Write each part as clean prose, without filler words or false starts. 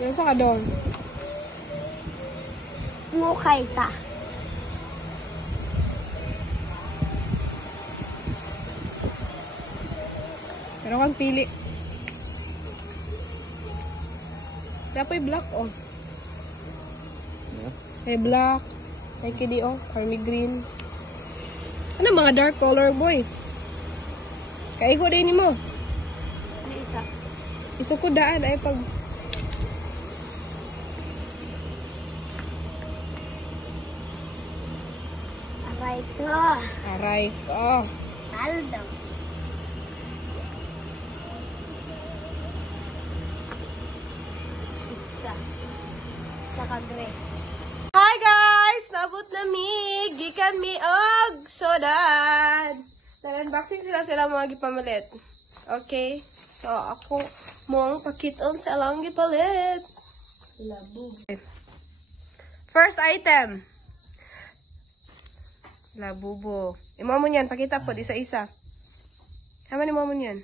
Yan sa ka doon. Mukhay ta. Pero kang pili. Dapat black oh. Ay black. Ay kidi oh. Army green. Ano mga dark color boy? Kaigo din mo. Ano isa? Isukudaan ay pag Aray ko. aray ko. Aldo. Isa. Isa ka gray. Hi guys! Nabot na mi! Gikan mi og sodan! Nag-unboxing sila mga gipamalit. Okay? So, ako mong pakiton sa alang gipalit. Labog. First item. Labubo. Imo mo niyan. Pakita po. Isa-isa. Kama ni mo niyan.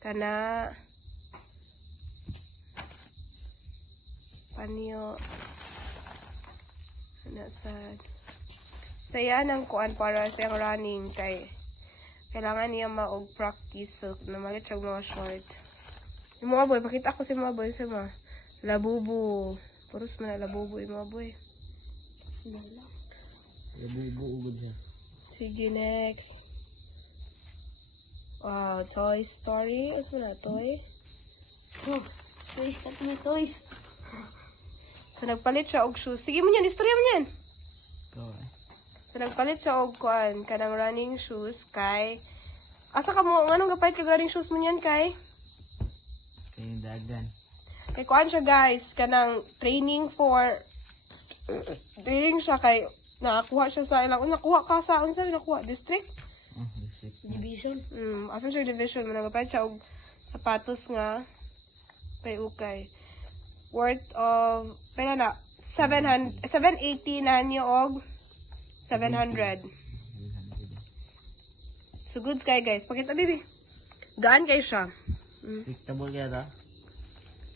Kana. Panyo. Nasad. Saya ng kuan para sa yung running kay kailangan niya maog practice so namalit siya mga short. Yung mga boy, pakita ko sa mga boy sa mga labubo. Puros man na labubo yung mga boy. Labubo ugod siya. Sige, next. Wow, Toy Story. Ano na, toy? Oh, toys ka tumi toys. So, nagpalit siya og shoes. Sige mo yan, istorya mo yan. Ikaw eh. So, nagpalit siya og kuan, kanang running shoes kay... Asa ka mo, anong kapalit kag running shoes mo yan kay? Kayong dagan. Kay kuan siya guys, kanang training for... training siya kay... Nakakuha siya sa ilang... Nakuha ka sa... Ano sabi nakuha? District? Oh, district. Division? After siya division, nagpalit siya og sapatos nga kay ukay. Worth of... Pera na? 780 na niyo og 700. So, goods kay guys. Pakita din. Gaan kay siya. Stickable kaya ta?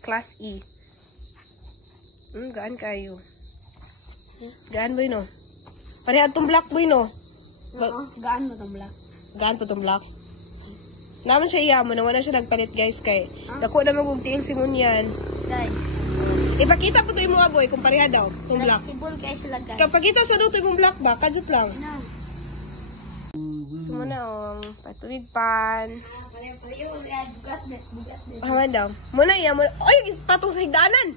Class E. Gaan kayo. Gaan boy no? Pareha itong black boy no? Oo, gaan mo tong black. Gaan po itong black. Naman siya iya mo. Naman na siya nagpalit guys kay. Dako na magugtiin si Munyan. Guys, Ipakita po ito yung mga boy kung pareha daw. Itong black. flexible kayo sila guys. Kapag kita sa doon yung black ba, kadjut lang. Ano? So muna patulig pan. Pareho, bugat net. Haman daw. Muna iya mo. Oy, patong sa higdanan.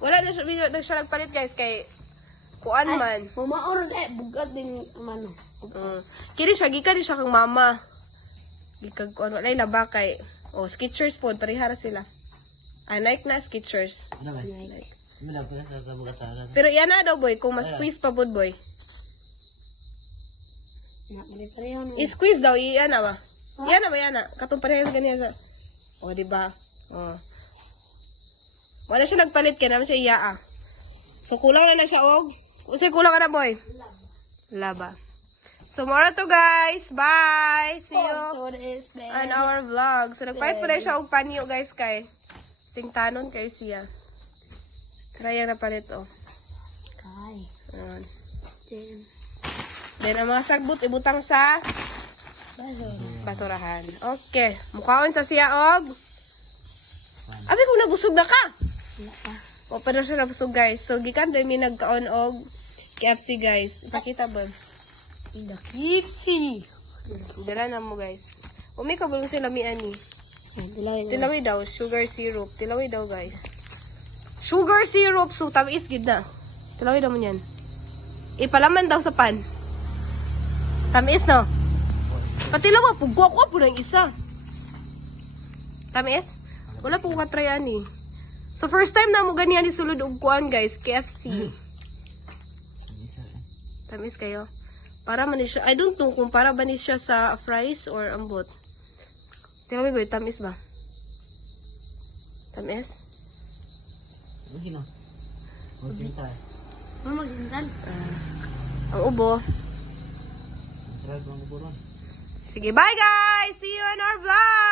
Wala na siya nagpalit guys kay kuan man. Mumaor na bugat din mano. Kini siya gikan siya kang mama. Gikag kuan wala laba kay Skechers po parehara sila. Nike na Skechers. Ano ba? Nike. Ano ba sa kabugatan? Pero yan na daw boy kung mas squeeze pa bud boy. Pareho na. I-squeeze daw iyan na ba? Yan na ba yan na? Katong parehas ganyan sa. Di ba? Wala siya nagpalit kaya naman siya iya So kulang na siya og. Usay kulang ka na boy. Laba. So more to guys. Bye. See you on our vlog. So nagpalit pa rin siya og panyo guys kay singtanon kay siya. Kaya na palit Kay. Ayan. Then, Then ang mga sagbot ibutang sa basurahan. Okay. Mukhaon sa siya og. Abi kung nabusog na ka. wala pa. Pa na siya nabusog guys. So gikan din mi nagkaon og KFC guys. Ipakita ba? Inda kitsi. Dala na mo guys. Umi ka bulong sila mi ani. Tilawi daw, sugar syrup. Tilawi daw, guys. Sugar syrup, so tamis gid na. Tilawi daw mo yan. Ipalaman daw sa pan. Tamis, no? Patilawa, pugwa ko po ng isa. Tamis? Wala po katry ani. So, first time na mo ganyan isulod og kuan, guys. KFC. Tamis kayo. Para man siya, I don't know kung para ba ni siya sa fries or ambot. Tilawi ba, tamis ba? Tamis? Sino? Magsinta eh. Mama, magsintan. Ang ubo. Sarap ang upuron. Sige, bye guys! See you in our vlog!